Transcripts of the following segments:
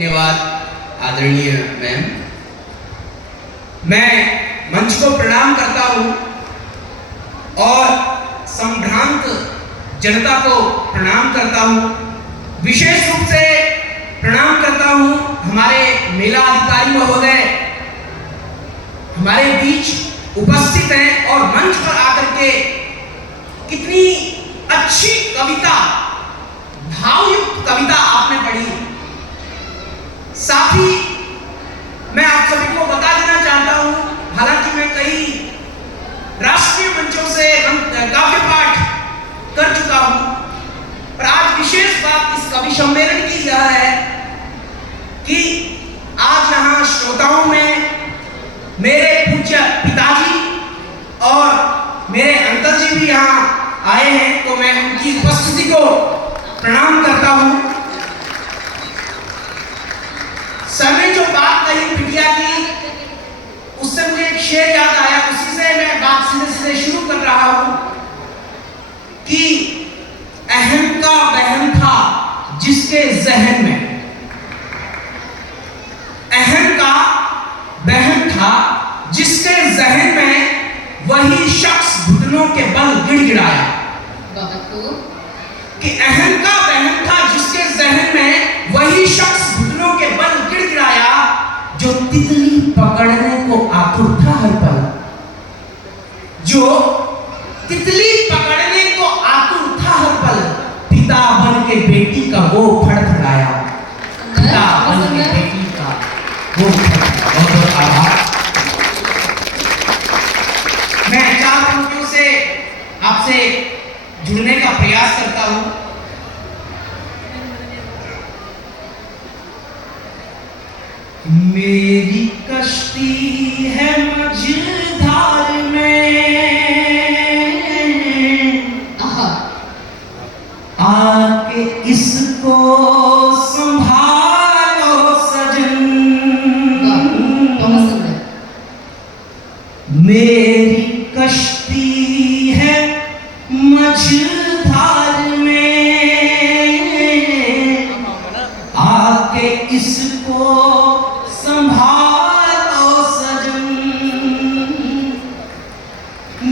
धन्यवाद आदरणीय मैम। मैं मंच को प्रणाम करता हूं और संभ्रांत जनता को प्रणाम करता हूं। विशेष रूप से प्रणाम करता हूं हमारे मेला अधिकारी महोदय हमारे बीच उपस्थित हैं और मंच पर आकर के कितनी अच्छी कविता, भावयुक्त कविता आपने पढ़ी। साथ ही मैं आप सभी को बता देना चाहता हूं, हालांकि मैं कई राष्ट्रीय मंचों से काव्य पाठ कर चुका हूं, पर आज विशेष बात इस कवि सम्मेलन की यह है कि आज यहां श्रोताओं में मेरे पूज्य पिताजी और मेरे अंकल जी भी यहां आए हैं, तो मैं उनकी उपस्थिति को प्रणाम करता हूं। सर ने जो बात कही बिटिया की, उससे मुझे एक शेर याद आया, उसी से मैं बात सीधे सीधे शुरू कर रहा हूं कि अहम का वहम था जिसके जहन में, अहम का वहम था जिसके जहन में वही शख्स घुटनों के बल गिड़गिड़ाया। कि अहम का वहम था जिसके जहन में वही शख्स घुटनों के बल गिड़गिड़ाया, जो तितली पकड़ने को आतुर था हर पल, जो तितली पकड़ने को आतुर था हर पल। पिता बन के बेटी का वो फड़फड़ाया, पिता बन के बेटी का वो फड़फड़ाया। बहुत आभार। मैं 4 पंक्तियों से आपसे जुड़ने का प्रयास करता हूं। मेरी कश्ती है मझधार में, आके इसको संभालो सजन। मेरी कश्ती है मझधार में, आके इसको संभालो सजन।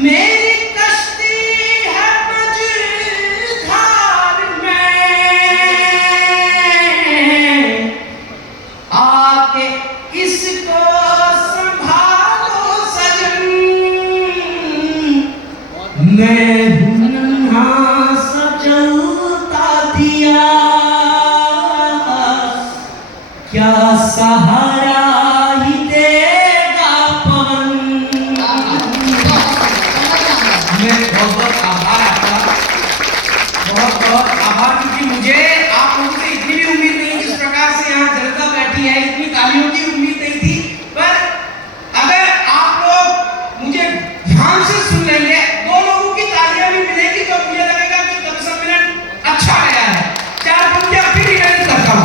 मेरी कश्ती है मझधार में, आके इसको संभालो सजन। मैं नन्हा सा चलता दिया, क्या सहारा ही देगा पवन। मैं बहुत आभार आपका, बहुत बहुत आभार, क्योंकि मुझे आप लोगों से इतनी भी उम्मीद नहीं, जिस प्रकार से यहाँ जनता बैठी है, इतनी तालियों की उम्मीद नहीं थी। पर अगर आप लोग मुझे ध्यान से सुन लेंगे, 2 लोगों की तालियां भी मिलेगी, तो मुझे लगेगा कि कवि सम्मेलन अच्छा गया है। 4 पंक्तियां फिर निवेदन करता हूं।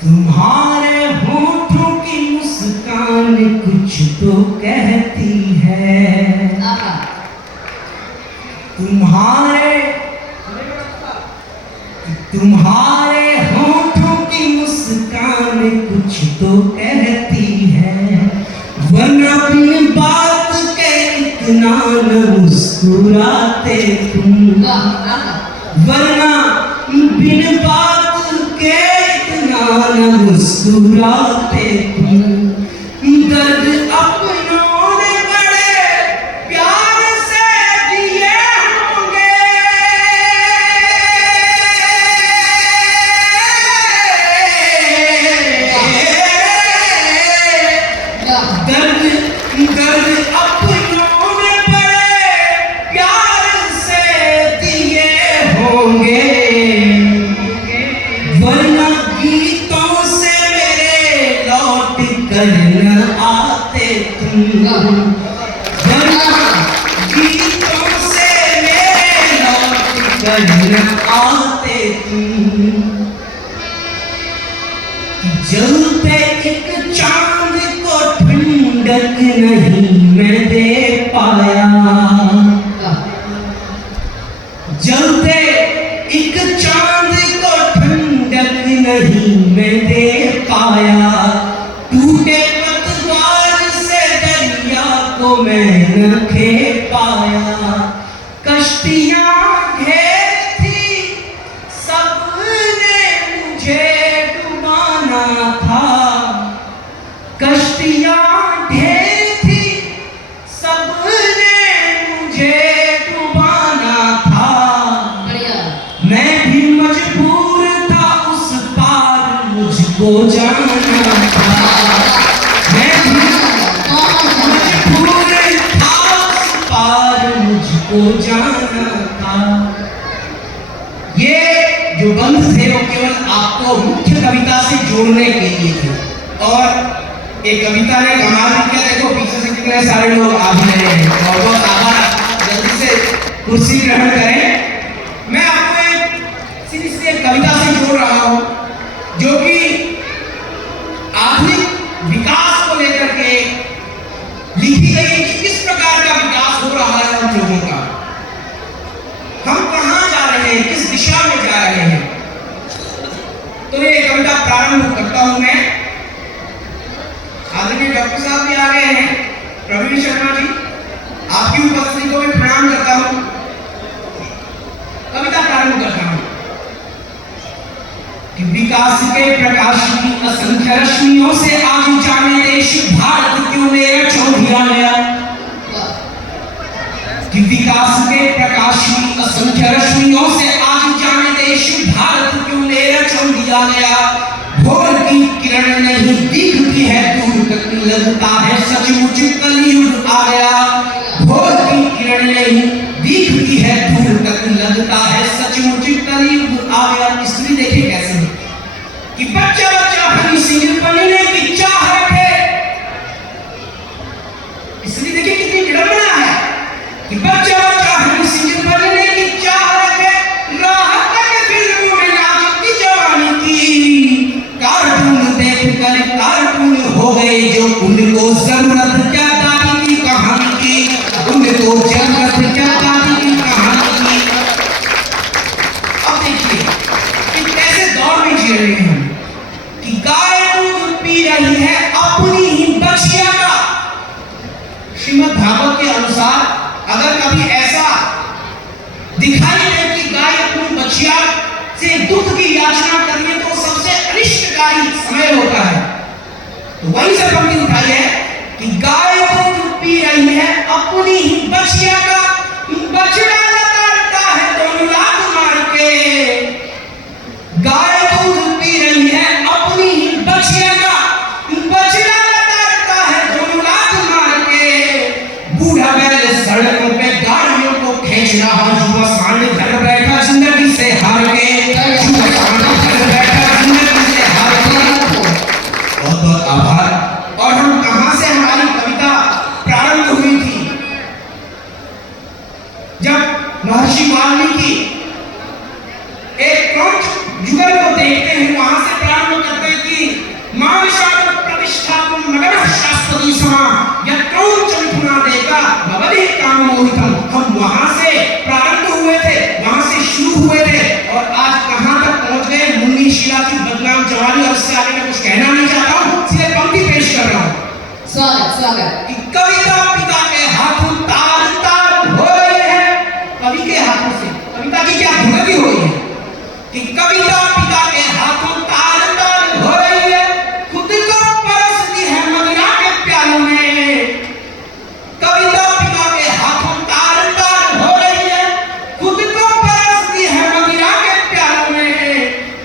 तुम्हारे होठों की मुस्कान कुछ तो कहती है, तुम्हारे होठों की मुस्कान कुछ तो कहती है, वरना बिन बात के इतना न मुस्कुराते तुम, वरना बिन बात के इतना न मुस्कुराते तुम। दर्द अपनों ने बड़े प्यार से दिए होंगे, दर्द अपनों ने बड़े प्यार से दिए होंगे, वरना गीतों से मेरे लौट कर न आते तुम, वरना गीतों से मेरे लौट कर न आते तुम। जलते एक चांद को ठंडक नहीं मैं दे पाया, जलते मुझको जाना था, मैं भी मजबूर था उस पार मुझको जाना था। ये जो बंद थे वो केवल आपको मुख्य कविता से जोड़ने के लिए थे। और एक कविता ने कमाल किया, देखो पीछे से कितने सारे लोग आ भी रहे हैं, और बहुत आभार, जल्दी से कुर्सी ग्रहण करें। मैं आपको एक सीधी सी कविता से जोड़ रहा हूं जो कि आधुनिक विकास को लेकर के लिखी गई है कि किस प्रकार का विकास हो रहा है हम लोगों का, हम कहां जा रहे हैं, किस दिशा में जा रहे हैं। तो ये कविता प्रारंभ करता हूं मैं। आदरणीय डॉक्टर साहब भी आ गए हैं, प्रवीण शर्मा जी, आपकी उपस्थिति को भी प्रणाम करता हूं। कविता प्रारंभ करता हूं कि विकास के प्रकाश की असंख्य रश्मियों से आज जाने देश भारत क्यों मेरा चौंधिया गया, कि विकास के प्रकाश की असंख्य रश्मियों से आज जाने देश भारत क्यों मेरा चौंधिया गया। भोर की किरण नहीं दिखती है, दूर तक लगता है सचमुच कलयुग आ गया। भोर की किरण नहीं दिखती है, दूर तक लगता है सचमुच कलयुग आ गया। इसलिए देखिए कैसे कि बच्चा बच्चा हनी सिंह बनने की चाह रखे, इसलिए देखिए कितनी विडंबना है कि बच्चा बच्चा हनी सिंह बनने की चाह रखे, राहत के फिल्मों में नाचती जवानी की, कार्टून देखकर कार्टून हो गए जो उनको जरूरत क्या दादी की कहानी की, उनको जरूरत क्या दादी की कहानी की। अब देखिए कि कैसे दौर में जी रहे हैं कि गाय दूध पी रही है अपनी ही बछिया का। श्रीमद् भागवत के अनुसार अगर कभी ऐसा दिखाई दे कि गाय अपनी बछिया से दुख की याचना कर रही है तो सबसे अनिष्टकारी समय होता है। तो वही से पंक्ति उठाई है कि गाय दूध पी रही है अपनी ही बछिया का, बछड़ा लताड़ता है दोनों लात मार के। गाय दूध पी रही है अपनी ही बछिया का, बछड़ा लताड़ता है दोनों लात मार के। बूढ़ा बैल सड़कों पे गाड़ियों को खींच रहा, युवा सांड घर बैठा जिंदगी से हार के, युवा सांड घर बैठा जिंदगी से हार के। बहुत बहुत आभार। और हम कहां से हमारी कविता प्रारंभ हुई थी, जब महर्षि वाल्मीकि एक क्रौंच युगल को देखते हैं, वहां से प्रारंभ करते हैं कि मानशाद प्रतिष्ठापन नगर शास्त्री समा या क्रौंच मिथुना देगा भवदे काम मोहितम। हम वहां से प्रारंभ हुए थे, वहां से शुरू हुए थे और आज कहां तक पहुंच गए, मुन्नी शीला की बदनाम जवानी। और इससे आगे मैं कुछ कहना नहीं चाहता हूं, सीधे पंक्ति पेश कर रहा हूं। स्वागत कि कविता पिता के हाथों तार तार हो रही है, कवि के हाथों से कविता की क्या धुनती हो रही है कि कविता पिता के हाथों तार तार हो रही है, खुद को परसती है मदिरा के प्यालों में। कविता पिता के हाथों तार तार हो रही है, खुद को परसती है मदिरा के प्यालों में।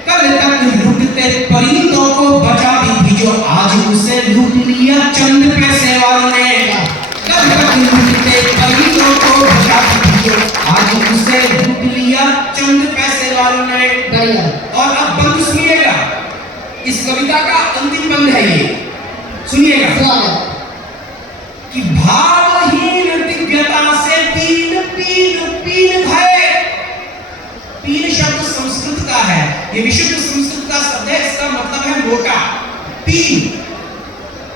कल तक लूटते परिंदों को बचा दी जो आज उसे लूट लिया चंद पैसे वालों ने। कल तक लूटते परिंदों को बचा दी जो आज उसे लूट लिया चंद पैसे वालों ने। और अब बंद सुनिएगा, इस कविता का अंतिम बंद है ये, सुनिएगा कि भावहीन दिव्यता से पीन पीन पीन भय। पीन शब्द संस्कृत का है, ये विशुद्ध संस्कृत का शब्द है, इसका मतलब है मोटा। पीन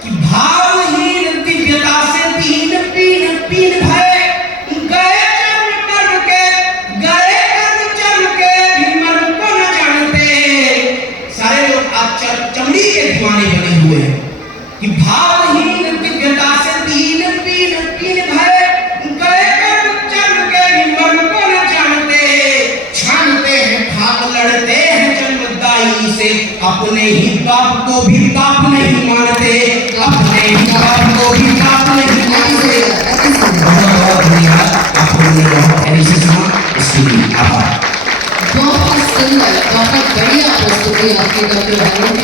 कि भावहीन दिव्यता से पीन पीन पीन भय, गए जन्म कर्म के, गए कर्म जन्म के भी मर्म को न जानते। सारे लोग आज चमड़ी के दीवाने बने हुए हैं कि भावहीन दिव्यता से पीन पीन पीन भय, गए कर्म जन्म के भी मर्म को न जानते। छानते हैं भाग लड़ते हैं जन्मदायी से, अपने ही बाप को भी बाप नहीं मानते, अपने ही बाप को भी बाप नहीं मानते। बहुत धन्यवाद, आपने बहुत ऐसे सुना, इसके लिए आभार। बहुत सुंदर, बहुत बढ़िया प्रस्तुति आपकी डॉक्टर